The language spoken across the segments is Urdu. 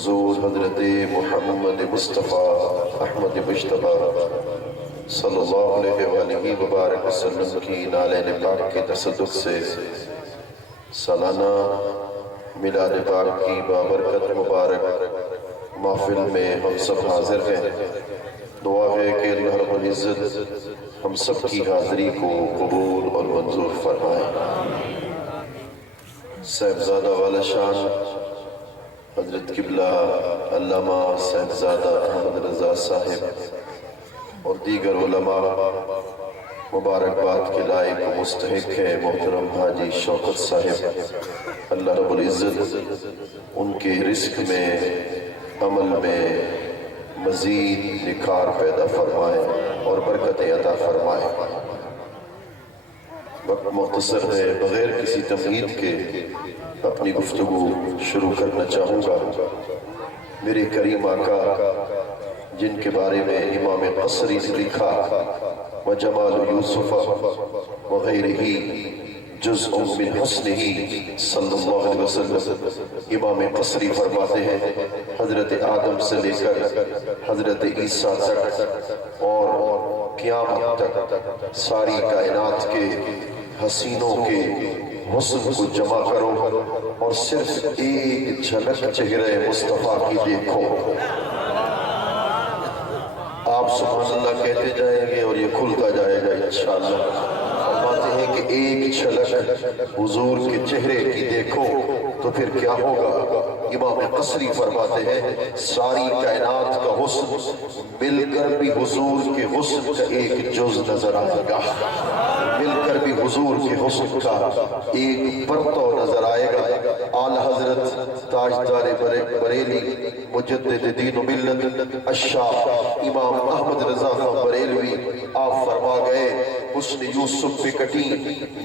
حضور حضرت محمد مصطفیٰ احمد مجتبیٰ صلی اللہ علیہ وآلہ وبارک وسلم کی نالین پاک کے تصدق سے سالانہ میلاد پاک کی بابرکت مبارک محفل میں ہم سب حاضر ہیں۔ دعا ہے کہ اللہ رب العزت ہم سب کی حاضری کو قبول اور منظور فرمائے۔ صاحبزادہ والا شان حضرت قبلہ علامہ صاحبزادہ احمد رضا صاحب اور دیگر علماء مبارکباد کے لائق و مستحق ہے محترم حاجی شوکت صاحب، اللہ رب العزت ان کے رزق میں عمل میں مزید نکھار پیدا فرمائے اور برکتیں عطا فرمائے۔ وقت مختصر ہے، بغیر کسی تمہید کے اپنی گفتگو شروع کرنا چاہوں گا۔ میرے کریم آقا جن کے بارے میں امام قصری نے لکھا وَجَمَالُ يُوسُفَ وَغَيْرِهِ جُزْءٌ مِّنْ حُسْنِهِ صلی اللہ علیہ وسلم۔ امام قصری فرماتے ہیں حضرت آدم سے لے کر حضرت عیسیٰ تک اور قیامت تک ساری کائنات کے حسینوں کے حسن کو جمع کرو اور صرف ایک جھلک چہرے مصطفیٰ کی دیکھو۔ آپ سبحان اللہ کہتے جائیں گے اور یہ کھلتا جائے گا انشاءاللہ۔ فرماتے ہیں کہ ایک جھلک حضور کے چہرے کی دیکھو تو پھر کیا ہوگا؟ امام قصری فرماتے ہیں ساری کائنات کا حسن مل کر بھی حضور کے حسن کا ایک جز نظر آئے گا، مل کر بھی حضور کے حسن کا ایک پرتو نظر آئے گا۔ اعلیٰ حضرت تاجدار بریلی مجدد دین و ملت الشاہ امام احمد رضا خان بریلوی آپ فرما گئے حسن یوسف پہ کٹی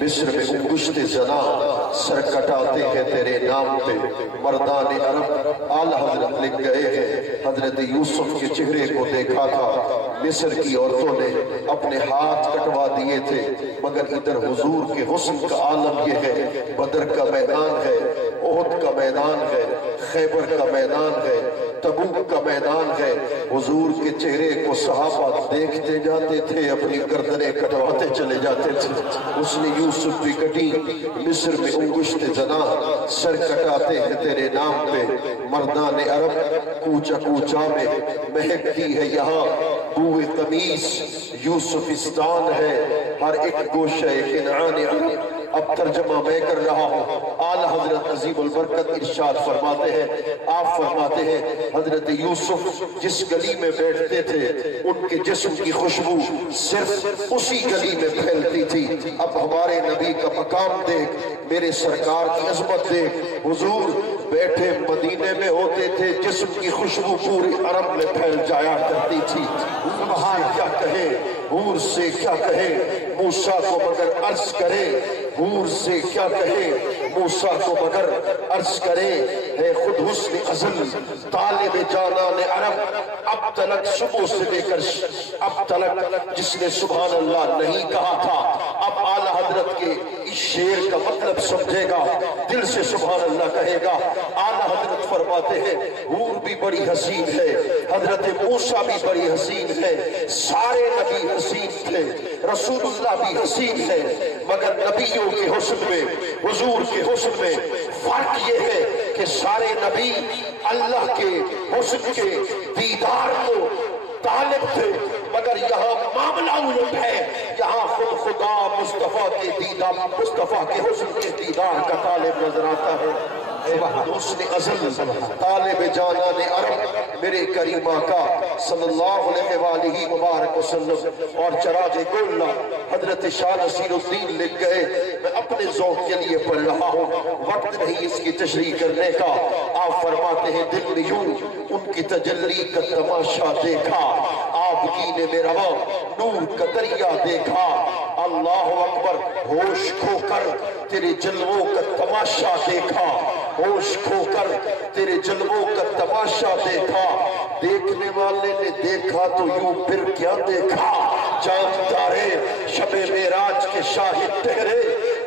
مصر میں انگشت زنا سر کٹاتے ہیں تیرے نام پہ مردان عرب۔ اعلیٰ حضرت لکھ گئے ہیں حضرت یوسف کے چہرے کو دیکھا تھا مصر کی عورتوں نے اپنے ہاتھ کٹوا دیے تھے، مگر ادھر حضور کے حسن کا عالم یہ ہے بدر کا میدان ہے، احد کا میدان ہے، خیبر کا میدان ہے، تبوک کا میدان ہے۔ حضور کے چہرے کو صحابہ دیکھتے جاتے تھے، اپنی گردنیں کٹواتے چلے جاتے تھے۔ اس نے یوسف بھی کٹی مصر میں انگشت زنا سر کٹاتے ہیں تیرے نام پہ مردان عرب کوچا کوچا میں مہکتی ہے یہاں بوئے قمیص یوسفستان ہے ہر ایک گوشہ کنعان عرب۔ اب ترجمہ میں کر رہا ہوں۔ اعلیٰ حضرت عظیم البرکت ارشاد فرماتے ہیں، آپ فرماتے ہیں حضرت یوسف جس گلی میں بیٹھتے تھے ان کے جسم کی خوشبو صرف اسی گلی میں پھیلتی تھی۔ اب ہمارے نبی کا مقام دیکھ، میرے سرکار کی عظمت دیکھ، حضور بیٹھے مدینے میں ہوتے تھے جسم کی خوشبو پوری عرب میں پھیل جایا کرتی تھی۔ وہاں کیا کہے حور سے کیا کہے موسیٰ کو مگر عرض کرے، حور سے کیا کہے موسیٰ کو مگر عرض کرے، ہے خود حسن ازل طالب جانان عرب اب تلک صبح سے لے کر اب تلک جس نے سبحان اللہ نہیں کہا تھا اب اعلیٰ حضرت کے اس شعر کا مطلب سمجھے گا، دل سے سبحان اللہ کہے گا۔ اعلیٰ حضرت فرماتے ہیں حور بھی بڑی حسین ہے، حضرت موسیٰ بھی بڑی حسین ہے، سارے نبی حسین تھے، رسول اللہ بھی حسین ہے، مگر نبیوں کے حسن میں حضور کے حسن میں فرق یہ ہے کہ سارے نبی اللہ کے حسن کے دیدار کو طالب تھے، مگر یہاں معاملہ الٹ ہے، یہاں خود خدا مصطفیٰ کے دیدار مصطفیٰ کے حسن کے دیدار کا طالب نظر آتا ہے۔ حسن ازل طالب جانان عرب میرے کریم آقا صلی اللہ علیہ وآلہ وبارک وسلم اور چراغ گولہ حضرت شاہ نصیر الدین لکھ گئے، میں اپنے ذوق کے لیے پڑھ رہا ہوں، وقت نہیں اس کی تشریح کرنے کا۔ آپ فرماتے ہیں دل نے یوں ان کی تجلی کا تماشا دیکھا، آپ کی نے میرا نور کا دریا دیکھا، اللہ اکبر ہوش کھو کر تیرے جلووں کا تماشا دیکھا، ہوش کھو کر تیرے جلووں کا تماشا دیکھا، دیکھنے والے نے دیکھا تو یوں پھر کیا دیکھا، چاند تارے شب معراج کے شاہد ٹھہرے،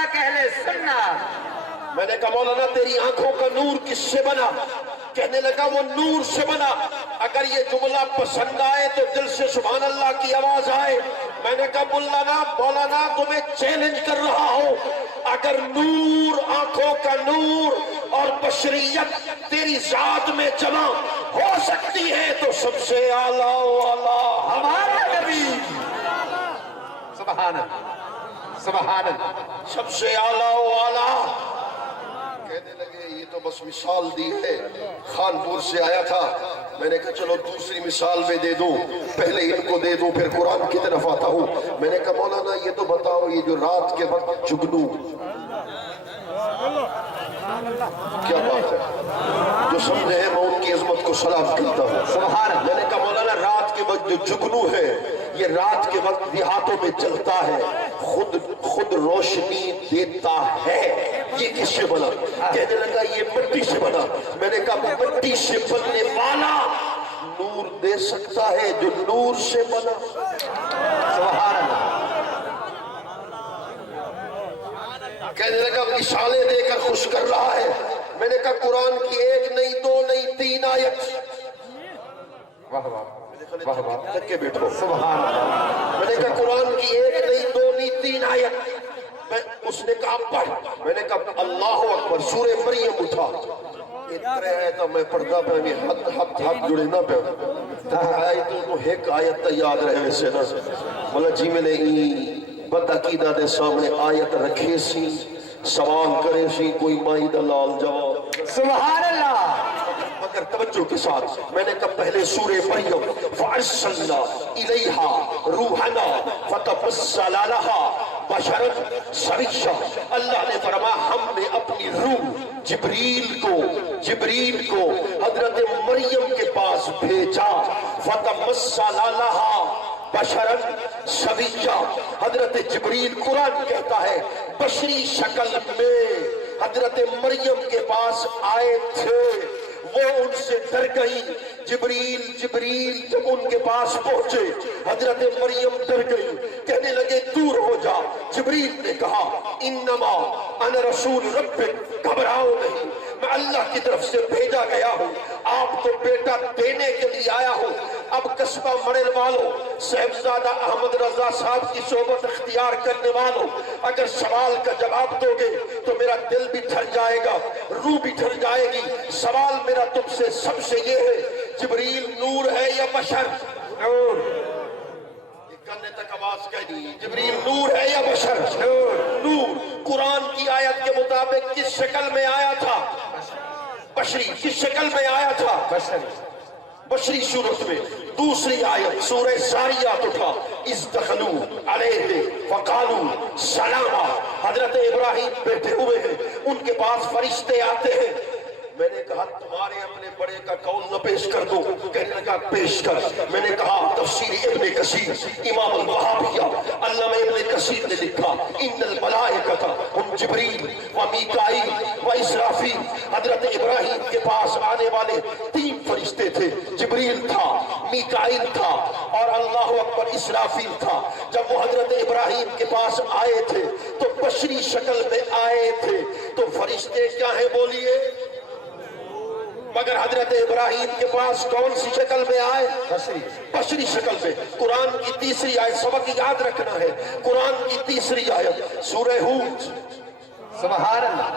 مسلک اہل سنت. میں نے کہا مولانا تیری آنکھوں کا نور کس سے بنا؟ کہنے لگا وہ نور سے بنا. اگر یہ جملہ پسند آئے تو دل سے سبحان اللہ کی آواز آئے. میں نے کہا مولانا تمہیں چیلنج کر رہا ہوں. اگر نور، آنکھوں کا نور اور بشریت تیری ذات میں جمع ہو سکتی ہے تو سب سے اعلیٰ والا ہمارا نبی. سبحان اللہ، سبحان اللہ. سب سے اعلیٰ والا. کہنے لگے یہ تو بس مثال دی ہے، خانپور سے آیا تھا. میں نے کہا چلو دوسری مثال میں دے دوں، پہلے ان کو دے دوں پھر قرآن کی طرف آتا ہوں. میں نے کہا مولانا یہ تو بتاؤ یہ جو رات کے وقت جگنو، کیا بات ہے؟ جو سمجھے ہیں میں ان کی عظمت کو سلام کرتا ہوں. سبحان اللہ. میں نے کہا مولانا رات کے وقت جو جگنو ہے یہ رات کے وقت دیہاتوں میں چلتا ہے، خود روشنی دیتا ہے، یہ کس سے بنا؟ کہنے لگا یہ مٹی سے بنا. میں نے کہا مٹی سے بننے والا نور دے سکتا ہے جو نور سے بنا. سبحان اللہ. کہنے لگا اشارے دے کر خوش کر رہا ہے. میں نے کہا قرآن کی ایک نہیں دو نہیں تین آیت. واہ واہ واہ واہ. تک کے بیٹھو. سبحان اللہ. میں نے کہا قرآن کی ایک نہیں دو نہیں تین آیت. اس نے کہا پڑھ. میں نے کہا اللہ اکبر. سورہ مریم اٹھا. اترے ہے تو میں پڑھتا پہ بھی ہاتھ جڑے نہ پہ آیتوں کو ایک آیت یاد رہے ویسے نا. بولا جی میں نے بد عقیدہ دے سامنے آیت رکھے سی، سوال کرے سی، کوئی مائی دلال جواب. سبحان اللہ. مگر توجہ کے ساتھ میں نے کہا پہلے سورہ مریم فَأَرْسَلْنَا إِلَيْهَا رُوحَنَا فَتَمَثَّلَ لَهَا بَشَرًا سَوِيًّا. اللہ نے فرمایا ہم نے اپنی روح جبریل کو حضرت مریم کے پاس بھیجا. فَتَمَثَّلَ لَهَا بشرًا سویّا. حضرت جبریل قرآن کہتا ہے بشری شکل میں حضرت مریم کے پاس آئے تھے. وہ ان سے ڈر گئی. جبریل جب ان کے پاس پہنچے حضرت مریم ڈر گئی. کہنے لگے دور ہو جا. جبریل نے کہا انما انا رسول ربک، گھبراؤ نہیں، میں اللہ کی طرف سے بھیجا گیا ہوں. آپ تو بیٹا دینے کے لیے آیا ہوں. اب قصبہ مڑل والوں، صاحبزادہ احمد رضا صاحب کی صحبت اختیار کرنے والوں، اگر سوال کا جواب دو گے تو میرا دل بھی ٹھر جائے گا، روح بھی ٹھر جائے گی. سوال میرا تم سے سب سے یہ ہے جبریل نور ہے یا بشر؟ نور. کرنے تک آواز کہہ دی. جبریل نور ہے یا بشر؟ نور. قرآن کی آیت کے مطابق کس شکل میں آیا تھا؟ بشری. کس شکل میں آیا تھا؟ بشری صورت میں. دوسری آیت سورہ زاریات اٹھا. اذ دخلوا علیہ فقالوا سلاما. حضرت ابراہیم بیٹھے ہوئے ہیں، ان کے پاس فرشتے آتے ہیں. میں نے کہا تمہارے اپنے بڑے کا قول نہ پیش کر دو. کہنے لگا پیش کر. میں نے کہا تفسیر ابن کثیر امام الوہابیہ علامہ ابن کثیر نے لکھا ان الملائکۃ ہم جبریل و میکائیل و اسرافیل. حضرت ابراہیم کے پاس آنے والے تین فرشتے تھے. جبریل تھا، میکائیل تھا اور اللہ اکبر اسرافیل تھا. جب وہ حضرت ابراہیم کے پاس آئے تھے تو بشری شکل میں آئے تھے. تو فرشتے کیا ہیں بولیے؟ مگر حضرت ابراہیم کے پاس کون سی شکل میں آئے؟ بشری شکل میں. قرآن کی تیسری آیت، سبق یاد رکھنا ہے، قرآن کی تیسری آیت سورہ ہود. سبحان اللہ.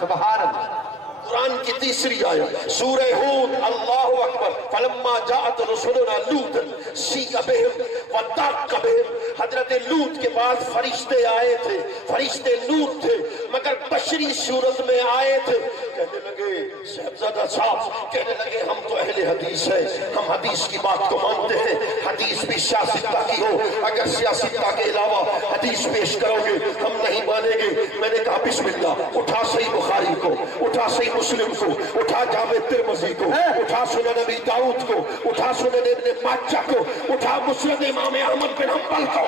سبحان اللہ. قرآن کی تیسری آیت سورہ ہود. اللہ اکبر. فلما جاءت رسلنا لوطا سیء بهم وضاق بهم. حضرت لوط کے پاس فرشتے آئے تھے، فرشتے نور تھے مگر بشری صورت میں آئے تھے. کہنے لگے صاحبزادہ صاحب، کہنے لگے ہم تو اہل حدیث ہیں، ہم حدیث کی بات کو مانتے ہیں. حدیث بھی سیاستہ کی ہو، اگر سیاستہ کے علاوہ حدیث پیش کرو گے ہم نہیں مانیں گے. میں نے کہا بسم اللہ. اٹھا صحیح بخاری کو، اٹھا صحیح مسلم کو، اٹھا جامع ترمذی کو، اٹھا سنن نبی داؤد کو، اٹھا سنن ابن ماجہ کو، اٹھا مسند امام احمد بن حنبل کو.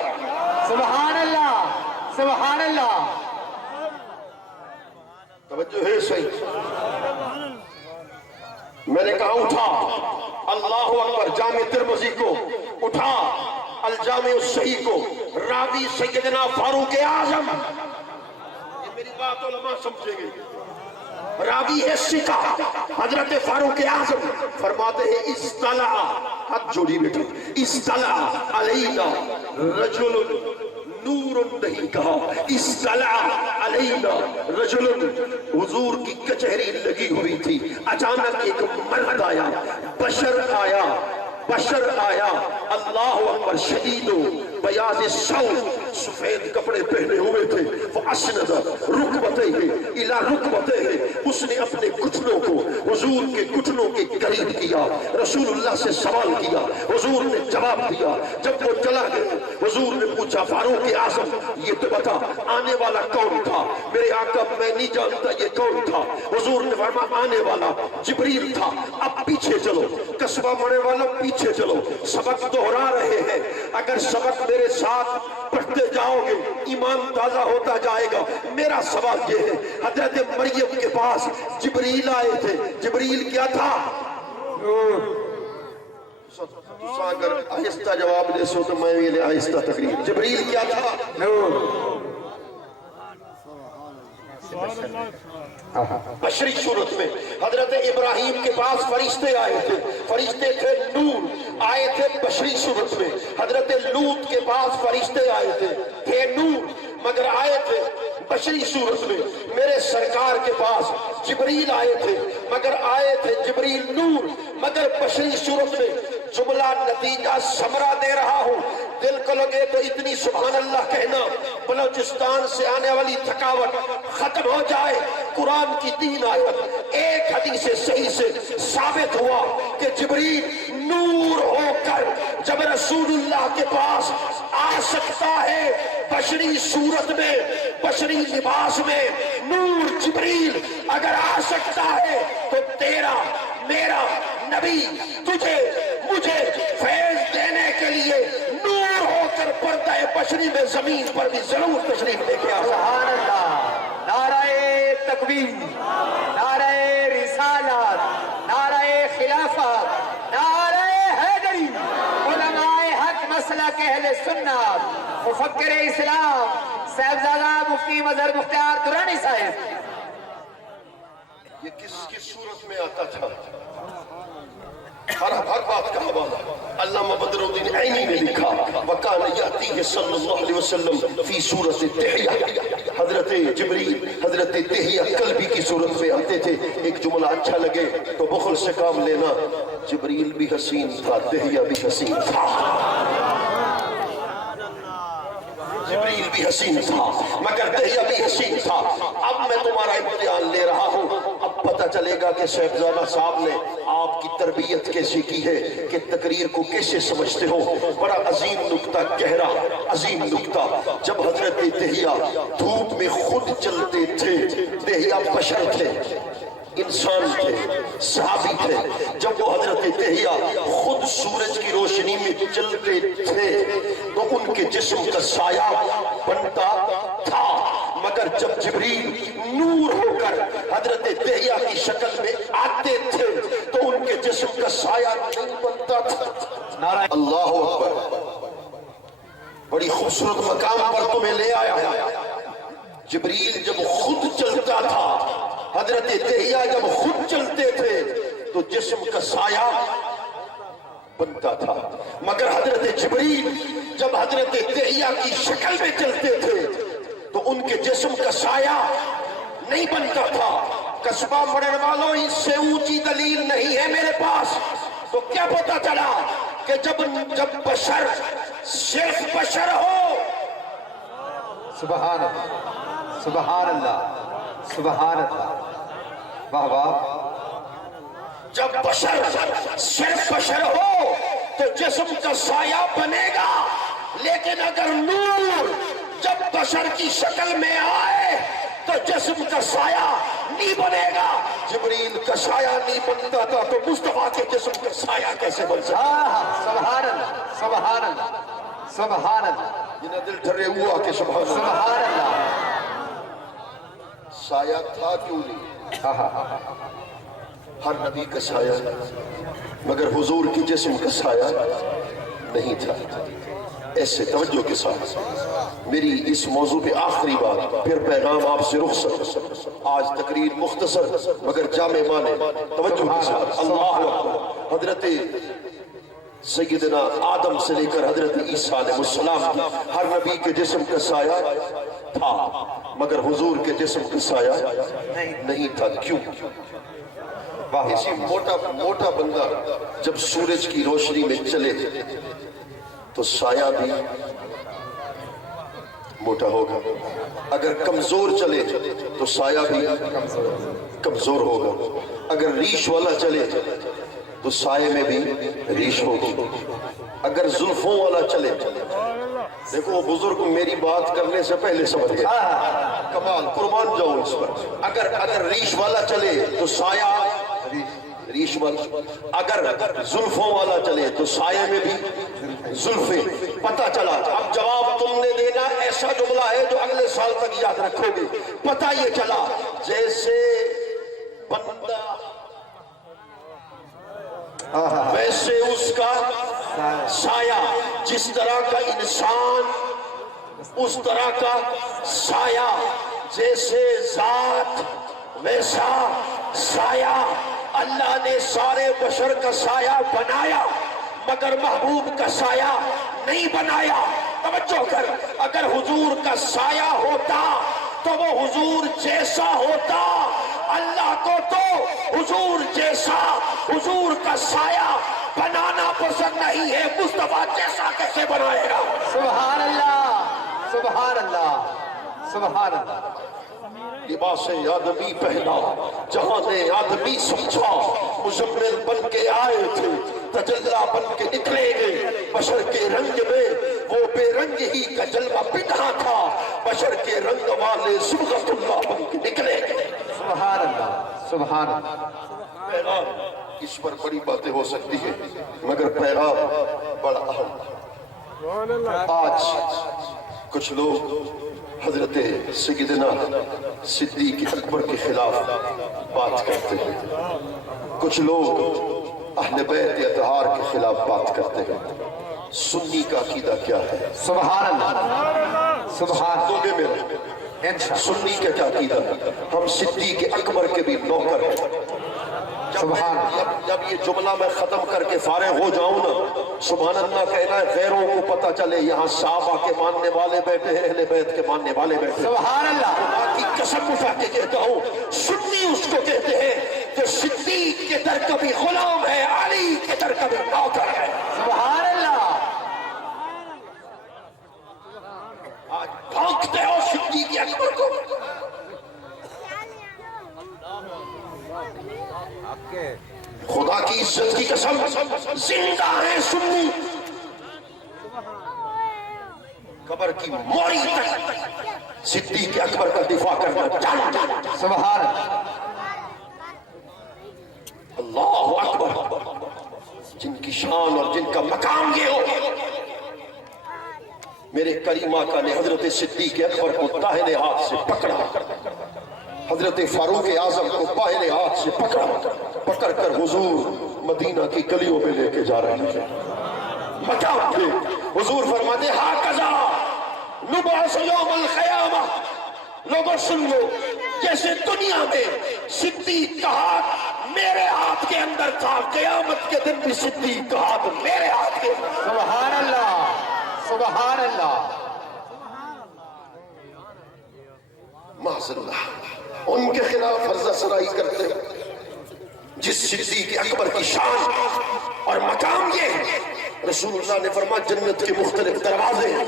سبحان اللہ. سبحان اللہ. توجہ ہے صحیح. میں نے کہا اٹھا اللہ اکبر جامع ترمذی کو، اٹھا الجامع الصحیح کو، راوی سیدنا فاروق اعظم میری بات علماء سمجھیں گے. راوی ہے سکا حضرت فاروق اعظم فرماتے ہیں استلع، ہاتھ جوڑی بیٹا، استلع علینا رجل، نور نہیں کہا، استلع علینا رجل. حضور کی کچہری لگی ہوئی تھی، اچانک ایک مرد آیا، بشر آیا، اللہ اکبر، شدید بیاض الثوب، سفید کپڑے پہنے ہوئے تھے. فاسند رکبتیہ الی رکبتیہ، اس نے اپنے گھٹنوں کو حضور کے گھٹنوں کے قریب کیا، رسول اللہ سے سوال کیا، حضور نے جواب دیا. جب وہ چلا گیا حضور نے پوچھا فاروق اعظم یہ تو بتا آنے والا کون تھا؟ میرے آقا میں نہیں جانتا یہ کون تھا. حضور نے فرمایا آنے والا جبریل تھا. اب پیچھے چلو، قصبہ مرے والوں پیچھے چلو، سبق دہرا رہے ہیں. اگر سبق میرے ساتھ پڑھتے جاؤ گے ایمان تازہ ہوتا جائے گا. میرا سوال یہ ہے، حضرت مریم کے پاس جبریل آئے تھے، جبریل کیا تھا؟ اگر آہستہ جواب دے سو تو میں یہ آہستہ تقریر. جبریل کیا تھا؟ بشری صورت میں. حضرت ابراہیم کے پاس فرشتے آئے تھے، فرشتے تھے نور، آئے تھے بشری صورت میں. حضرت لوط کے پاس فرشتے آئے تھے نور، مگر آئے تھے بشری صورت میں. میرے سرکار کے پاس جبریل آئے تھے، مگر آئے تھے جبریل نور، مگر بشری صورت میں. جملہ نتیجہ ثمرہ دے رہا ہوں، دل کو لگے تو اتنی سبحان اللہ کہنا، بلوچستان سے آنے والی تھکاوٹ ختم ہو جائے. قرآن کی 3 آیت، ایک حدیث صحیح سے ثابت ہوا کہ جبریل نور ہو کر جب رسول اللہ کے پاس آ سکتا ہے بشری صورت میں، بشری لباس میں. نور جبریل اگر آ سکتا ہے تو تیرا میرا نبی تجھے مجھے فیض دینے کے لیے نور ہو کر پردہ بشری میں زمین پر بھی ضرور تشریف لے کے آ. سبحان اللہ. نعرہ تکبیر، نعرہ رسالت، نعرہ خلافت، نعرہ حیدری. علماء حق مسلک اہل سنت، مفکر اسلام صاحبزادہ مفتی مظہر مختار درانی صاحب. یہ کس صورت میں آتا تھا؟ ہر بات کا حوالہ علامہ بدر الدین عینی نے لکھا، وَكَانَ يَأْتِيهِ صلی اللہ علیہ وسلم فی صورت دہیہ. حضرت جبریل حضرت دہیہ کلبی کی صورت میں آتے تھے. ایک جملہ اچھا لگے تو بخل سے کام لینا، جبریل بھی حسین تھا، دہیہ بھی حسین تھا. جبریل بھی حسین تھا مگر دہیہ بھی حسین تھا. اب میں تمہارا امتحان لے رہا ہوں. اب پتہ چلے گا کہ صاحبزادہ صاحب نے آپ کی تربیت کیسی کی ہے، کہ تقریر کو کیسے سمجھتے ہو. بڑا عظیم نکتہ، گہرا عظیم نکتہ. جب حضرت دہیہ دھوپ میں خود چلتے تھے، دہیہ بشر تھے، انسان تھے، صحابی تھے. جب وہ حضرت دہیہ خود سورج کی روشنی میں چلتے تھے تو ان کے جسم کا سایہ بنتا تھا. مگر جب جبریل نور ہو کر حضرت دہیہ کی شکل میں آتے تھے تو ان کے جسم کا سایہ نہیں بنتا تھا. اللہ اکبر. بڑی خوبصورت مقام پر تمہیں لے آیا ہے. جبریل جب خود چلتا تھا، حضرت دہیہ جب خود چلتے تھے تو جسم کا سایہ بنتا تھا. مگر حضرت جبریل جب حضرت دہیہ کی شکل میں چلتے تھے تو ان کے جسم کا سایہ نہیں بنتا تھا. قصبہ مرن والوں، اس سے اونچی دلیل نہیں ہے میرے پاس. تو کیا پتا چلا کہ جب بشر صرف بشر ہو. سبحان اللہ، سبحان اللہ، سبحان اللہ. واہ واہ. جب بشر صرف بشر ہو تو جسم کا سایہ بنے گا، لیکن اگر نور جب بشر کی شکل میں آئے تو جسم کا سایہ نہیں بنے گا. جبریل کا سایہ نہیں بنتا تھا تو مصطفیٰ کے جسم کا سایہ کیسے بن سکتا؟ سبحان اللہ، سبحان اللہ، سبحان اللہ. جنہیں دل ٹھرے ہوا کہ سبحان اللہ. سبحان اللہ. سایہ تھا کیوں نہیں؟ ہر نبی کا سایہ، مگر حضور کی جسم کا سایہ نہیں تھا. ایسے توجہ کے ساتھ میری اس موضوع پہ آخری بات، پھر پیغام آپ سے رخصت۔ آج تقریر مختصر مگر جامع مانے، توجہ کے ساتھ۔ اللہ اکبر۔ حضرت سیدنا آدم سے لے کر حضرت عیسیٰ علیہ السلام کی ہر نبی کے جسم کا سایہ تھا، مگر حضور کے جسم کا سایہ نہیں تھا۔ کیوں؟ اسی موٹا بندہ جب سورج کی روشنی میں چلے تو سایہ بھی موٹا ہوگا، اگر کمزور چلے تو سایہ بھی کمزور ہوگا، اگر ریش والا چلے تو سائے میں بھی ریش ہوگی، اگر زلفوں والا چلے۔ دیکھو وہ بزرگ میری بات کرنے سے پہلے سمجھ گئے، کمال، قربان جاؤ اس پر۔ اگر ریش والا چلے تو سایہ ریش والا، اگر زلفوں والا چلے تو سائے میں بھی زلفیں۔ پتہ چلا، اب جواب تم نے دینا، ایسا جملہ ہے جو اگلے سال تک یاد رکھو گے۔ پتہ یہ چلا جیسے بندہ ویسے اس کا سایہ، جس طرح کا انسان اس طرح کا سایہ، جیسے ذات ویسا سایہ۔ اللہ نے سارے بشر کا سایہ بنایا مگر محبوب کا سایہ نہیں بنایا۔ توجہ کر، اگر حضور کا سایہ ہوتا تو وہ حضور جیسا ہوتا۔ اللہ کو تو حضور جیسا، حضور کا سایہ بنانا پسند نہیں ہے، مصطفیٰ جیسا کیسے بنائے گا؟ سبحان اللہ، سبحان اللہ، سبحان اللہ۔ لباس آدمی پہنا جہاں نے آدمی سمجھا، مزمل بن کے آئے تھے تجلا بن کے نکلے گئے۔ بشر کے رنگ میں وہ بے رنگ ہی کا جلوہ بکھا تھا، بشر کے رنگ والے صبغت اللہ بن کے نکلے گئے۔ سبحان اللہ، سبحان اللہ۔ پیغام اس پر بڑی باتیں ہو سکتی ہیں مگر پیغام بڑا اہم۔ آج کچھ لوگ حضرت سیدنا صدیق اکبر کے خلاف بات کرتے ہیں، کچھ لوگ اہل بیت اطہار کے خلاف بات کرتے ہیں۔ سنی کا عقیدہ کیا ہے؟ سبحان اللہ، سبحان اللہ۔ میرے سنی کا کیا عقیدہ ہے؟ ہم صدیق اکبر کے بھی نوکر ہیں۔ جب یہ جملہ میں ختم کر کے فارغ ہو جاؤں نا، سبحان اللہ کہنا ہے، غیروں کو پتہ چلے یہاں صحابہ کے ماننے والے بیٹھے ہیں، اہل بیت کے ماننے والے بیٹھے ہیں۔ سبحان اللہ۔ خدا کی قسم اٹھا کے کہتا ہوں، سنی اس کو کہتے ہیں جو صدیق کے در کا بھی غلام ہے، علی کے در کا بھی نوکر ہے۔ سبحان اللہ۔ آج بھونکتے ہو صدیق اکبر کو۔ خدا کی عزت کی قسم، زندہ ہے سنی، قبر کی موری تک صدیق اکبر کا دفاع کرنا جانتا۔ سبحان اللہ۔ اللہ اکبر، جن کی شان اور جن کا مقام یہ ہو۔ میرے کریم آقا نے حضرت صدیق اکبر کو داہنے ہاتھ سے پکڑا، حضرت فاروق اعظم کو بائیں ہاتھ سے پکڑ کر حضور مدینہ کی گلیوں میں لے کے جا رہے ہیں۔ مقام پہ حضور فرماتے ہاکذا نبعث یوم القیامہ۔ لوگوں سن لو، جیسے دنیا میں صدیق کا ہاتھ میرے ہاتھ کے اندر تھا، قیامت کے دن بھی صدیق کا ہاتھ میرے ہاتھ کے اندر۔ سبحان اللہ، سبحان اللہ۔ معاذ اللہ، ان کے خلاف فرضہ سرائی کرتے ہیں جس صدیق اکبر کی شان اور مقام یہ ہے۔ رسول اللہ نے فرمایا جنت کے مختلف دروازے ہیں،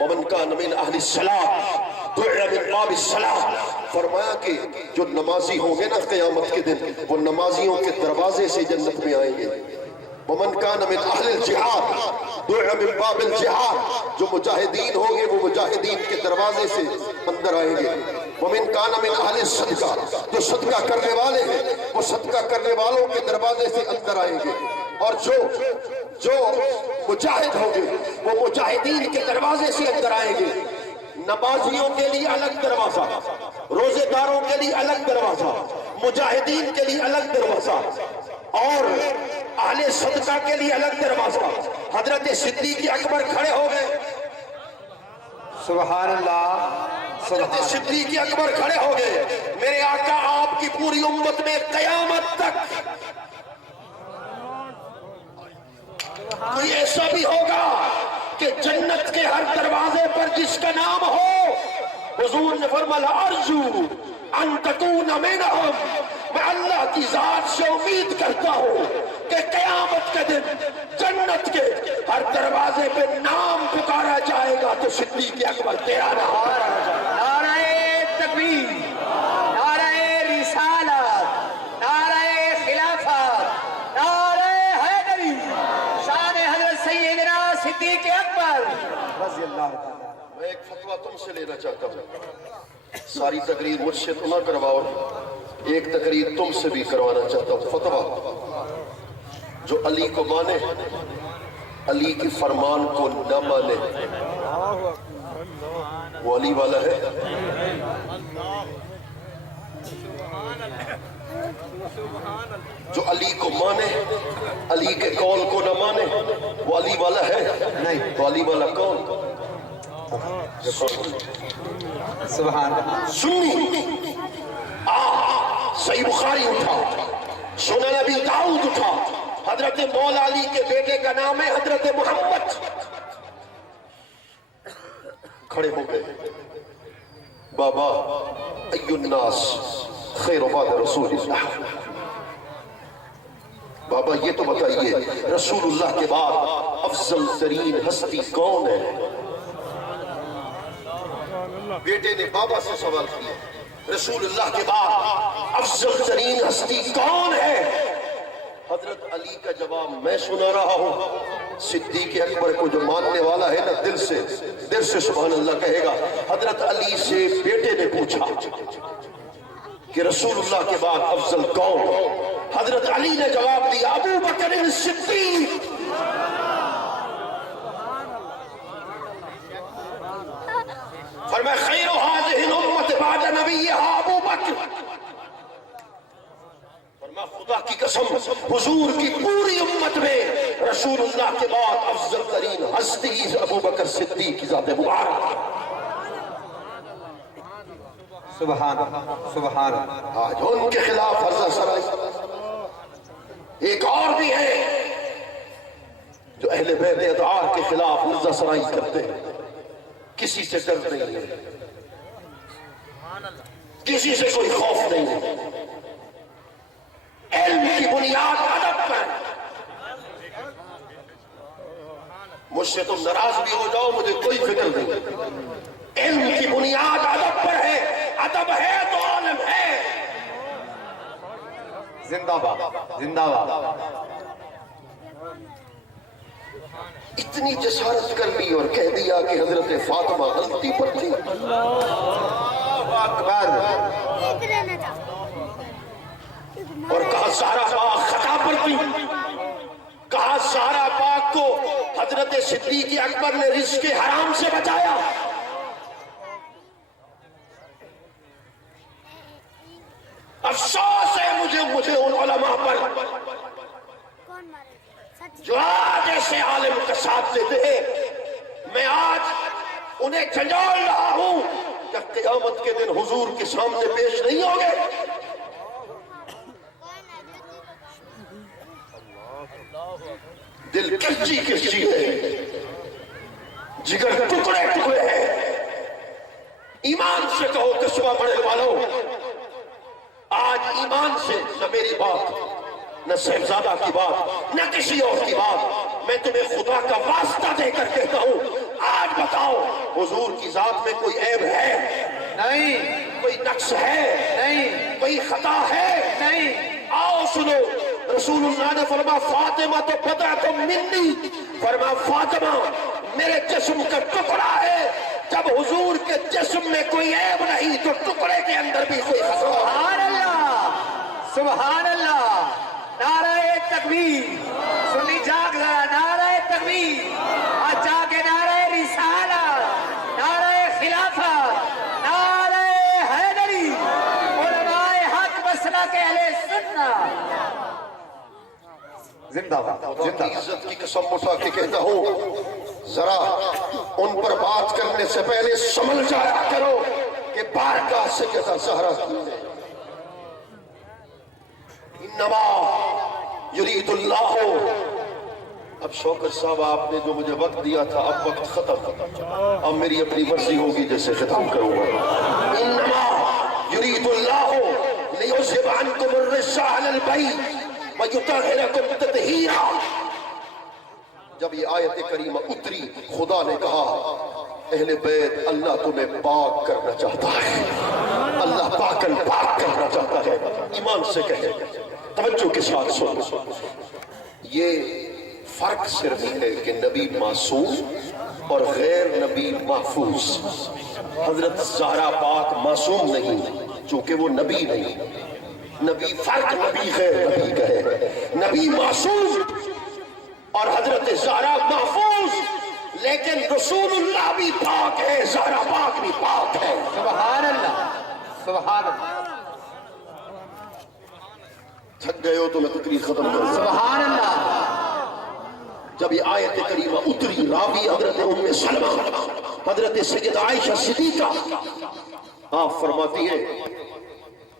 ومن کان من اہل الصلاۃ دعا من باب الصلاۃ۔ فرمایا کہ جو نمازی ہوں گے نا قیامت کے دن، وہ نمازیوں کے دروازے سے جنت میں آئیں گے۔ ومن کان من اہل الجہاد دعا من باب الجہاد، جو مجاہدین ہوں گے وہ مجاہدین کے دروازے سے اندر آئیں گے۔ ومن کان من اہل الصدقہ، جو صدقہ کرنے والے ہیں وہ صدقہ کرنے والوں کے دروازے سے اندر آئیں گے۔ اور جو مجاہد ہوں گے وہ مجاہدین کے دروازے سے اندر آئیں گے۔ نمازیوں کے لیے الگ دروازہ، روزے داروں کے لیے الگ دروازہ، مجاہدین کے لیے الگ دروازہ، اور اہل صدقہ کے لیے الگ دروازہ۔ حضرت صدیق اکبر کھڑے ہو گئے. سبحان اللہ. حضرت صدیق اکبر کھڑے ہو گئے. میرے آقا آپ کی پوری امت میں قیامت تک کوئی ایسا بھی ہوگا کہ جنت کے ہر دروازے پر جس کا نام ہو، حضور نے فرمایا ارجو ان تکون منہم، میں اللہ کی ذات سے امید کرتا ہوں کہ قیامت کے دن جنت کے ہر دروازے پہ نام پکارا جائے گا تو صدیق اکبر تیرا نام. نعرہ تکبیر، نعرہ رسالت، نعرہ خلافت، نعرہ حیدری، شان حضرت سیدنا صدیق اکبر رضی اللہ تعالیٰ. میں ایک فتویٰ تم سے لینا چاہتا ہوں. ساری تقریر مجھ سے تو نہ کرواؤ، ایک تقریر تم سے بھی کروانا چاہتا ہوں. فتویٰ جو علی کو مانے، علی کی فرمان کو نہ مانے، وہ علی والا ہے. جو علی کو مانے، علی کے قول کو نہ مانے، وہ علی والا ہے نہیں. تو علی والا کون؟ سبحان اللہ. سنی. صحیح بخاری اٹھا، سنن نبی داؤد اٹھا. حضرت مولا علی کے بیٹے کا نام ہے حضرت محمد. کھڑے ہو گئے. بابا ای الناس خیر بعد رسول اللہ. بابا یہ تو بتائیے رسول اللہ کے بعد افضل ترین ہستی کون ہے؟ بیٹے نے بابا سے سوال کیا، رسول اللہ کے بعد افضل ترین ہستی کون ہے؟ حضرت علی کا جواب میں سنا رہا ہوں. صدیق اکبر کو جو ماننے والا ہے نا دل سے سبحان اللہ کہے گا. حضرت علی سے بیٹے نے پوچھا کہ رسول اللہ کے بعد افضل کون؟ حضرت علی نے جواب دیا ابو بکر صدیق. فرمایا خیر هذه الامه بعد نبیها ابو بکر. فرمایا خدا کی قسم حضور کی پوری امت میں رسول اللہ کے بعد افضل ترین ہستی ابو بکر صدیق کی ذات مبارک. سبحان اللہ. سبحان اللہ. آج ان کے خلاف عرضہ سرائی. ایک اور بھی ہے جو اہل بیت اطہار کے خلاف عرضہ سرائی کرتے ہیں. کسی سے ڈر نہیں ہے، کسی سے کوئی خوف نہیں ہے. علم کی بنیاد ادب پر. مجھ سے تم ناراض بھی ہو جاؤ مجھے کوئی فکر نہیں. علم کی بنیاد ادب پر ہے. ادب ہے تو عالم ہے. زندہ باد، زندہ باد. اتنی جسارت کر لی اور کہہ دیا کہ حضرت فاطمہ غلطی پر تھی. اکبر. اور کہا زہرا پاک خطا پر تھی. کہا زہرا پاک کو حضرت صدیق اکبر نے رزق حرام سے بچایا. افسوس ہے مجھے ان علماء پر جو آج ایسے عالم کا ساتھ دیتے ہیں. میں آج انہیں جھنجھوڑ رہا ہوں کہ قیامت کے دن حضور کے سامنے پیش نہیں ہوگے. دل کچی ہے، جگر ٹکڑے ٹکڑے ہیں. ایمان سے کہو کسبہ بڑے والوں، آج ایمان سے نہ میری بات، نہ صاحبزادہ کی بات، نہ کسی اور کی بات، میں تمہیں خدا کا واسطہ دے کر کہتا ہوں آج بتاؤ حضور کی ذات میں کوئی عیب ہے؟ نہیں. کوئی نقص ہے؟ نہیں. کوئی خطا ہے؟ نہیں. آؤ سنو. رسول اللہ نے فرمایا فاطمہ تو بضعۃ منی. فرمایا فاطمہ میرے جسم کا ٹکڑا ہے. جب حضور کے جسم میں کوئی عیب نہیں تو ٹکڑے کے اندر بھی کوئی خطا. سبحان اللہ. سبحان اللہ. نعرہ تکبیر. سنی جاگ ذرا. نعرہ تکبیر. آج جا کے نعرہ رسالت، نعرہ خلافت، نعرہ حیدری، علماء حق مسلک اہل سنت زندہ باد خدا زندہ کی عزت کی قسم اٹھا کے کہتا ہوں ذرا ان پر بات کرنے سے پہلے سمجھ جایا کرو کہ بارگاہ سیدہ زہرا کی ہے انما یرید اللہ. اب شوکت صاحب آپ نے جو مجھے وقت دیا تھا اب وقت ختم. اب میری اپنی مرضی ہوگی جیسے ختم کروں گا. انما یرید اللہ لیذھب عنکم الرجس اہل البیت ویطہرکم تطہیرا. جب یہ آیت کریمہ اتری خدا نے کہا اہل بیت اللہ تمہیں پاک کرنا چاہتا ہے. اللہ پاکن پاک کرنا چاہتا ہے. ایمان سے کہے توجہ کے ساتھ سن. یہ فرق صرف ہے کہ نبی معصوم اور غیر نبی محفوظ. حضرت زہرا پاک معصوم نہیں چونکہ وہ نبی نہیں. نبی فرق نبی غیر نبی کا ہے. نبی معصوم اور حضرت زہرا محفوظ لیکن رسول اللہ بھی پاک ہے زہرا پاک بھی پاک ہے. سبحان اللہ سبحان اللہ تھک گئے ہو تو میں تقریر ختم کروں. سبحان اللہ. جب یہ آیت کریمہ اتری راوی حضرت ام سلمہ حضرت سیدہ عائشہ صدیقہ آپ فرماتی ہے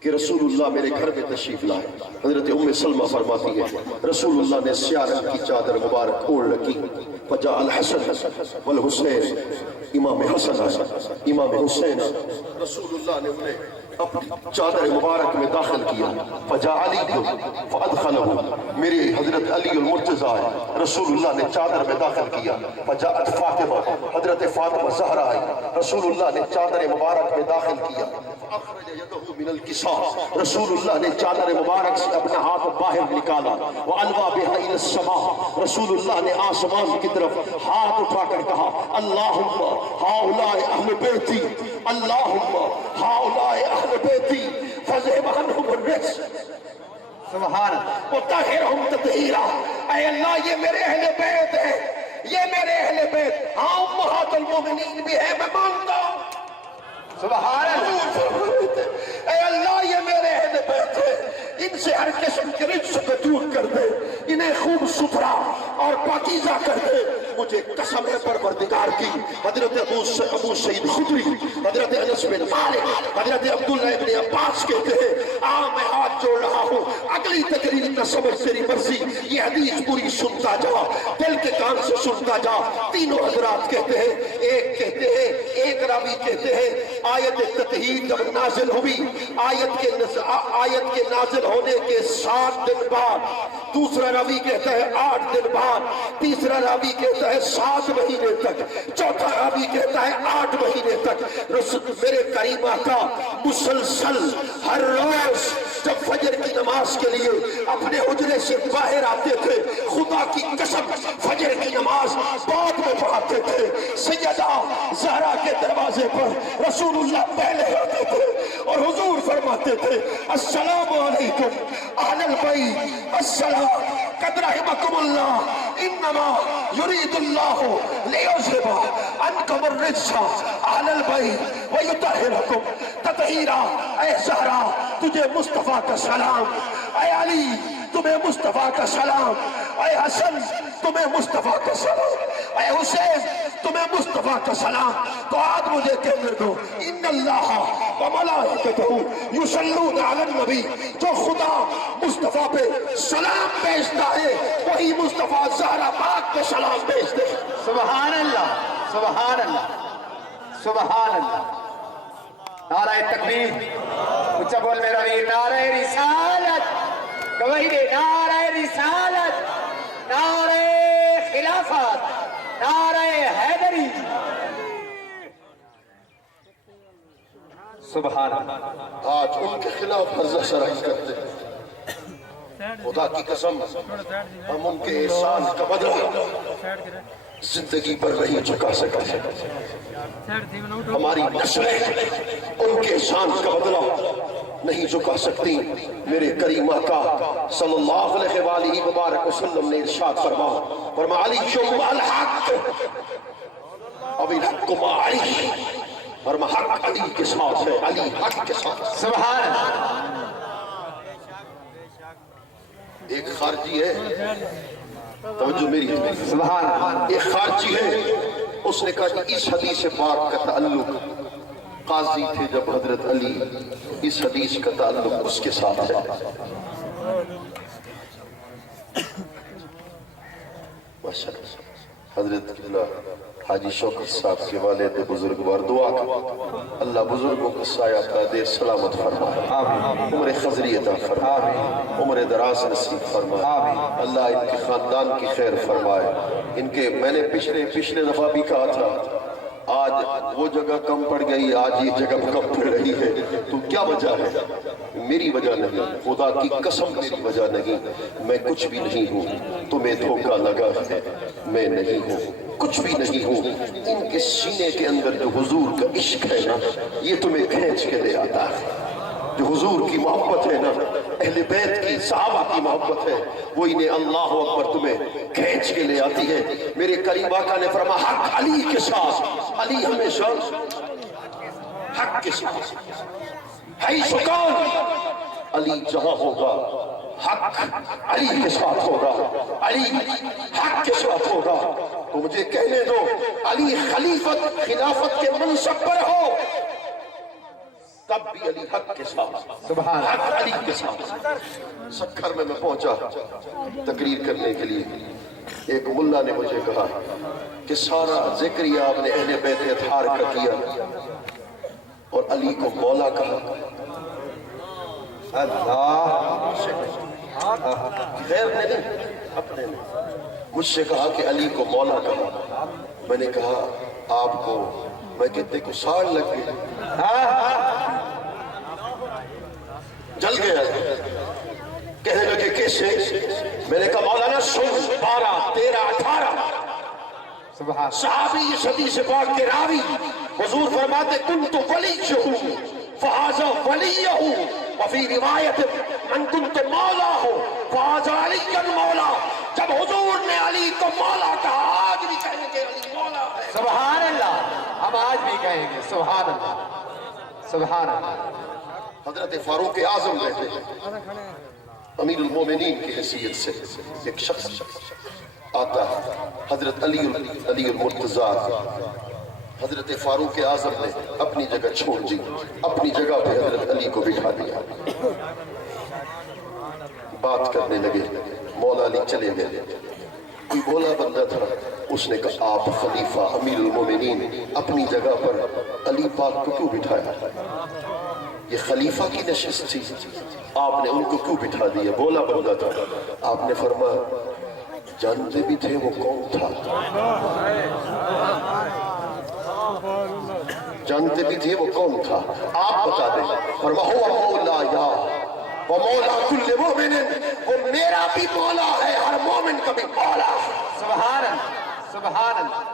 کہ رسول اللہ میرے گھر میں تشریف لائے. حضرت ام سلمہ فرماتی ہے رسول اللہ نے سیاہ رنگ کی چادر مبارک اوڑھ رکھی. فجاء الحسن والحسین امام حسن امام حسین رسول اللہ نے انہیں اپنی چادر مبارک میں داخل کیا. فجاء علی فادخلہ میرے حضرت علی المرتضیٰ ہے رسول اللہ نے چادر میں داخل کیا. فجاءت فاطمہ حضرت فاطمہ زہرا آئی رسول اللہ نے چادر مبارک میں داخل کیا. فاخرج یدہ من الکساء رسول اللہ نے چادر مبارک سے اپنا ہاتھ باہر نکالا. وَأَلْوَى بِهَا إِلَى السَّمَاءِ رسول اللہ نے آسمان کی طرف ہاتھ اٹھا کر کہا اللہم ہؤلاء اہل بیتی اللہم ہؤلاء اہل بیتی فاذھب عنہم الرجس سبحان اللہ وطہرہم تطہیرا. اے اللہ یہ میرے اہل بیت ہے یہ میرے اہل بیت. ہاں امہات المومنین بھی ہے میں مانتا ہوں. سبحان اللہ. اے اللہ یہ میرے اہل بیت ہے ان سے ہر قسم کے رجس کو دور کر دے انہیں خوب ستھرا اور پاکیزہ کر دے. مجھے قسم ہے پروردگار کی. حضرت ابو سعید خدری حضرت انس بن مالک حضرت عبداللہ ابن عباس کہتے ہیں میں ہاتھ جوڑ رہا ہوں اگلی تقریر کا سمجھ تیری مرضی. یہ حدیث پوری سنتا جا دل کے کان سے سنتا جا. تینوں حضرات کہتے ہیں ایک راوی کہتے ہیں آیت تطہیر جب نازل ہوئی آیت کے نازل ہونے کے 7 دن بعد. دوسرا راوی کہتا ہے 8 دن بعد. تیسرا راوی کہتا ہے 7 مہینے تک. چوتھا راوی کہتا ہے 8 مہینے تک. میرے کریم آقا مسلسل ہر روز جب فجر کی نماز کے لیے اپنے حجرے سے باہر آتے تھے خدا کی قسم فجر کی نماز بعد میں پڑھاتے تھے. سیدہ زہرا کے دروازے پر رسول اللہ پہلے آتے تھے اور حضور فرماتے تھے السلام علیکم اہل البیت السلام قد رحمکم اللہ انما یرید اللہ لیذھب عنکم الرجس اہل البیت ویطہرکم تطہیرا. اے زہرا تجھے مصطفیٰ کا سلام. اے علی تمہیں مصطفیٰ کا سلام. اے حسن تمہیں مصطفیٰ کا سلام. اے حسین تمہیں مصطفیٰ کا سلام. تو آج مجھے کہنے دو ان اللہ وملائکتہ یصلون علی النبی. جو خدا مصطفیٰ پہ سلام بھیجتا ہے وہی مصطفیٰ زہرا پاک پہ سلام بھیجتے ہیں. سبحان اللہ سبحان اللہ سبحان اللہ. نعرہ تکبیر اچھا بول میرا ویر. نعرہ رسالت گواہی دے. نعرہ رسالت نعرہ خلافت نعرہ حیدری. سبحان اللہ. آج ان کے خلاف حرزہ شرح کرتے ہیں. خدا کی قسم ہم ان کے احسان کا بدلہ زندگی پر نہیں چکا سکتے. ہماری نسلیں ان کے احسان کا بدلہ نہیں چکا سکتی. میرے کریم آقا صلی اللہ علیہ وآلہ وبارک وسلم نے ارشاد فرمایا علی الحق اب الحق ما علی. فرمایا حق علی کے ساتھ ہے علی حق کے ساتھ. سبحان اللہ. ایک خارجی ہے، توجہ میری، سبحان اللہ، ایک خارجی ہے، اس نے کہا کہ اس حدیث پاک کا تعلق قاضی تھے جب حضرت علی، اس حدیث کا تعلق اس کے ساتھ ہے۔ ماشاءاللہ حضرت حاجی شوکت صاحب کے والد بزرگوار دعا کا اللہ بزرگوں کو سایہ دے سلامت فرمائے، عمر خضری عطا فرمائے، عمر دراز نصیب فرمائے، اللہ ان کے خاندان کی خیر فرمائے۔ ان کے میں نے پچھلے دفعہ بھی کہا تھا آج وہ جگہ کم پڑ گئی، آج یہ جگہ کم پڑ رہی ہے، تو کیا وجہ ہے؟ میری وجہ نہیں، خدا کی قسم میری وجہ نہیں، میں کچھ بھی نہیں ہوں، تمہیں دھوکہ لگا ہے، میں نہیں ہوں، کچھ بھی نہیں ہوں۔ ان کے سینے کے اندر جو حضور کا عشق ہے نا، یہ تمہیں کھینچ کے لے آتا ہے۔ جو حضور کی محبت ہے نا، اہل بیت کی، صحابہ کی محبت ہے، وہ انہیں اللہ اکبر تمہیں کھینچ کے لے آتی ہے۔ میرے کریم آقا نے فرمایا حق علی کے ساتھ، علی ہمیشہ حق کے ساتھ ہے، سکون علی جہاں ہوگا حق علی کے ساتھ ہوگا، علی حق کے ساتھ ہوگا۔ تو مجھے کہنے دو علی خلافت کے منصب پر ہو تب بھی علی حق کے ساتھ، سبحان اللہ، حق علی کے ساتھ۔ سکھر میں پہنچا تقریر کرنے کے لیے، ایک ملا نے مجھے کہا کہ سارا ذکر یہ آپ نے اہل بیت اطہار کا کیا اور علی کو مولا کہا۔ اللہ، غیر نے نہیں، اپنے نے مجھ سے کہا کہ علی کو مولا کہا۔ میں نے کہا آپ کو، میں کہتے کو ساڑ لگ گئی، جل گیا۔ کہنے لگے کیسے؟ میں نے کہا مولانا 12 13 18 سبحان صحابی اس حدیث پاک کے راوی، حضور فرماتے کنت ولیہ فہذا ولیہ، وفی روایت من کنت مولا فہذا علی مولا۔ جب حضور نے علی کو مولا کہا، آج بھی کہیں گے علی مولا ہے۔ سبحان اللہ، ہم آج بھی کہیں گے سبحان اللہ، سبحان اللہ۔ حضرت فاروق اعظم رہتے ہیں، امیر المومنین کی حیثیت سے ایک شخص آتا ہے، حضرت علی المرتضیٰ، حضرت فاروق اعظم نے اپنی جگہ چھوڑ دی، اپنی جگہ پہ حضرت علی کو بٹھا دیا، بات کرنے لگے، مولا علی چلے گئے۔ کوئی بولا بندہ تھا، اس نے کہا آپ خلیفہ امیر المومنین اپنی جگہ پر علی پاک کو کیوں بٹھایا؟ یہ خلیفہ کی نشست تھی، آپ نے ان کو کیوں بٹھا دیا؟ بولا بندہ تھا، آپ نے فرمایا جانتے بھی تھے وہ کون تھا؟ جانتے بھی تھے وہ کون تھا؟ آپ بتا دیں۔ فرمایا ہوا مولا یا وہ مولا کل مومن، وہ میرا بھی مولا ہے، ہر مومن کا بھی مولا ہے۔ سبحان اللہ، سبحان اللہ۔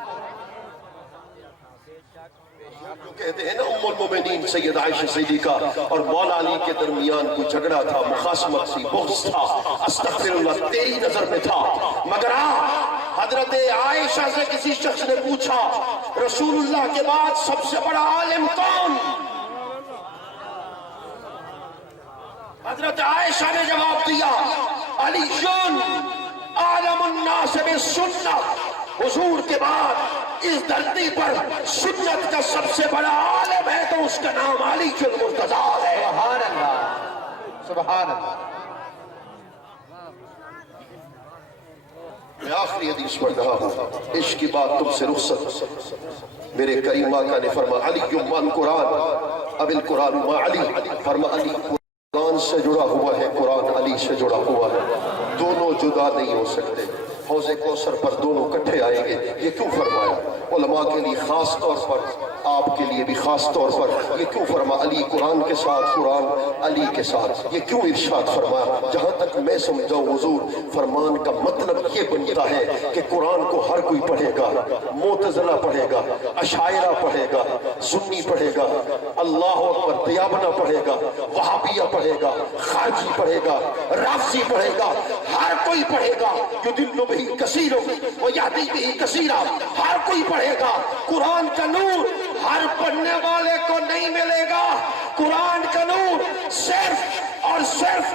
جو کہتے ہیں نا ام المومنین سید عائشہ صدیقہ اور مولا علی کے درمیان کوئی جھگڑا تھا، مخاصمت تھی، بغض تھا، استغفر اللہ تیری نظر میں تھا، مگر حضرت عائشہ سے کسی شخص نے پوچھا رسول اللہ کے بعد سب سے بڑا عالم کون؟ حضرت عائشہ نے جواب دیا علی عالم الناس بالسنہ، حضور کے بعد اس دھرتی پر سنت کا سب سے بڑا عالم ہے تو اس کا نام علی المرتضیٰ ہے۔ سبحان اللہ، سبحان اللہ۔ میں آخری حدیث پڑھ رہا ہوں، عشق کی بات تم سے رخصت۔ میرے کریم آقا نے فرمایا علی من قرآن اب القرآن ما علی، فرمایا علی قرآن سے جڑا ہوا ہے، قرآن علی سے جڑا ہوا ہے، دونوں جدا نہیں ہو سکتے۔ حوض کوثر پر دونوں کٹھے آئیں گے، یہ کیوں فرمایا؟ علماء کے لیے خاص طور پر، آپ کے لیے بھی خاص طور پر یہ کیوں فرمایا؟ علی قرآن کے ساتھ، قرآن علی کے ساتھ، یہ کیوں ارشاد فرمایا؟ جہاں تک میں سمجھاؤں حضور فرمان کا مطلب یہ بنتا ہے کہ قرآن کو ہر کوئی پڑھے گا، معتزلہ پڑھے گا، اشاعرہ پڑھے گا، سنی پڑھے گا، اللہ اکبر دیابنا پڑھے گا، وہابیہ پڑھے گا، خارجی پڑھے گا، رافضی پڑھے گا، ہر کوئی پڑھے گا، یضل بہ کثیر ویہدی بہ کثیر، ہر کوئی پڑھے گا۔ قرآن کا نور ہر پڑھنے والے کو نہیں ملے گا، قرآن کا نور صرف اور صرف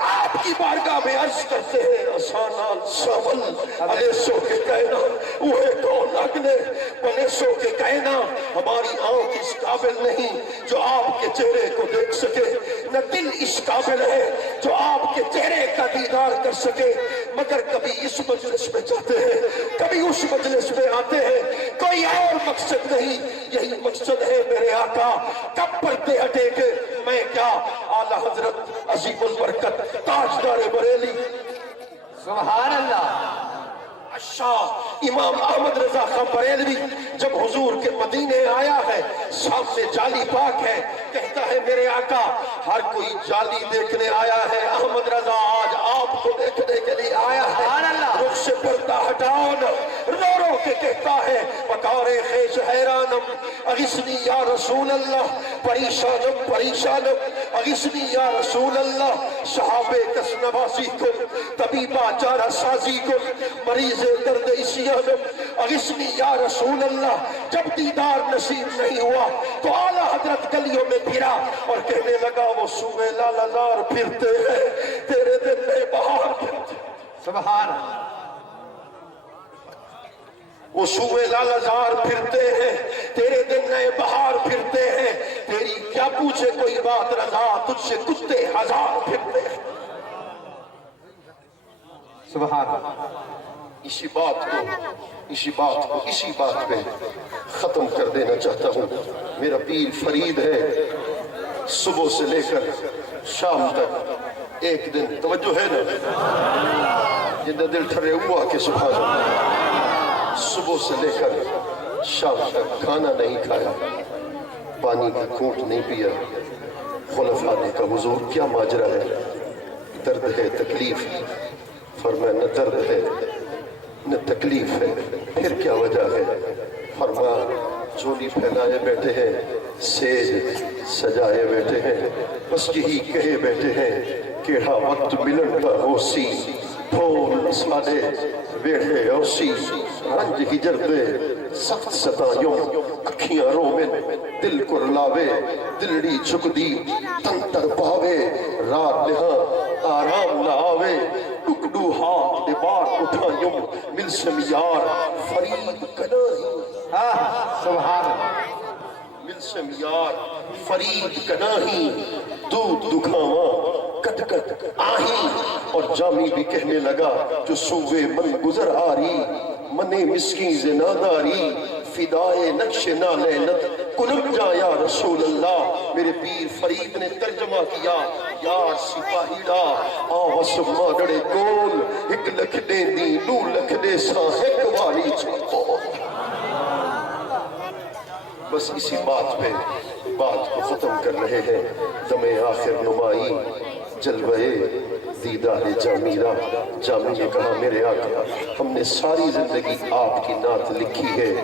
آپ کی بارگاہ میں عرض کرتے ہیں آسانال شامل علیسو کے کہنا وہ کون اگلے بلیسو کے کہنا ہماری آنکھ اس قابل نہیں جو آپ کے چہرے کو دیکھ سکے نہ دل اس قابل ہے جو آپ کے چہرے کا دیدار کر سکے مگر کبھی اس مجلس میں جاتے ہیں کبھی اس مجلس میں آتے ہیں کوئی اور مقصد نہیں یہی مقصد ہے میرے آقا کب پردے ہٹے کہ میں کیا اعلیٰ حضرت عظیم البرکت تاجدار بریلی سبحان اللہ شاہ امام احمد رضا خان بریلوی جب حضور کے مدینے آیا ہے سامنے جالی پاک ہے کہتا ہے میرے آقا ہر کوئی جالی دیکھنے آیا ہے احمد رضا آج آپ کو دیکھنے کے لیے آیا ہے رخ سے پردہ ہٹاؤ نا رو رو کے کہتا ہے پکار خیش حیرانم اغسنی یا رسول اللہ پریشانم پریشانم اغسنی یا رسول اللہ صحاب کس نواسی کن طبیبہ چارہ سازی کن مریض درد اسیانم اغسنی یا رسول اللہ جب دیدار نصیب نہیں ہوا تو اعلیٰ حضرت گلیوں میں پھرا اور کہنے لگا وہ سوئے لالزار پھرتے ہیں تیرے دل میں بہار پھرتے سبحان اللہ وہ سوئے لالزار پھرتے ہیں تیرے دل نئے بہار پھرتے ہیں تیری کیا پوچھے کوئی بات رضا تجھ سے کتے ہزار پھرتے ہیں سبحان اللہ اسی بات پہ ختم کر دینا چاہتا ہوں میرا پیر فرید ہے صبح سے لے کر شام تک ایک دن توجہ ہے نا جنہیں دل ٹھرے ہوا کہ سبحان اللہ صبح سے لے کر شام تک کھانا نہیں کھایا پانی کا گھونٹ نہیں پیا خلفاء نے کہا حضور کیا ماجرا ہے درد ہے تکلیف فرمایا نہ درد ہے نہ تکلیف ہے پھر کیا وجہ ہے فرمایا چولی پھیلائے بیٹھے ہیں سیج سجائے بیٹھے ہیں بس یہی کہے بیٹھے ہیں کیڑا وقت ملن کا ہوسی پھول سادے ویڑے اوسی رنج ہجر دے سخت ستایوں اکھیاں رومن دل کو رلاوے دلڑی جھک دی تن تر پاوے رات نہاں آرام نہ آوے ٹکڑو ہاتھ دے بار اٹھائیوں ملسم یار فرید کناہی سبحان اللہ ملسم یار فرید کناہی دودھ دکھاواں کٹ کٹ آہی اور جامی بھی کہنے لگا جو سوے من گزر آری منے مسکین زناداری فدائے نقش نالینت کلب جا یا رسول اللہ میرے پیر فرید نے ترجمہ کیا یار سپاہیڑا آوس ماگڑے گول ایک لکھ دے دی دو لکھ دے سا ایک والی چھو بس اسی بات پہ بات کو ختم کر رہے ہیں دم آخر نمائی جلوے دیدار جامیرہ جامی نے کہا میرے آقا ہم نے ساری زندگی آپ کی نعت لکھی ہے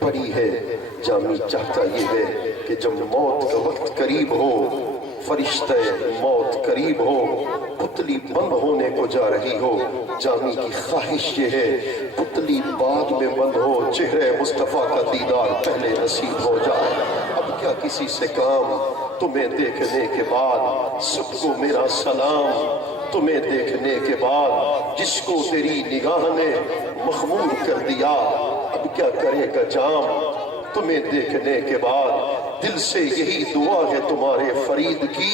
پڑھی ہے جامی چاہتا یہ ہے کہ جب موت کا وقت قریب ہو فرشتہ موت قریب ہو پتلی بند ہونے کو جا رہی ہو جامی کی خواہش یہ ہے پتلی بعد میں بند ہو چہرے مصطفیٰ کا دیدار پہلے نصیب ہو جائے اب کیا کسی سے کام تمہیں دیکھنے کے بعد سب کو میرا سلام تمہیں دیکھنے کے بعد جس کو تیری نگاہ نے مخمور کر دیا اب کیا کرے گا جام تمہیں دیکھنے کے بعد دل سے یہی دعا ہے تمہارے فرید کی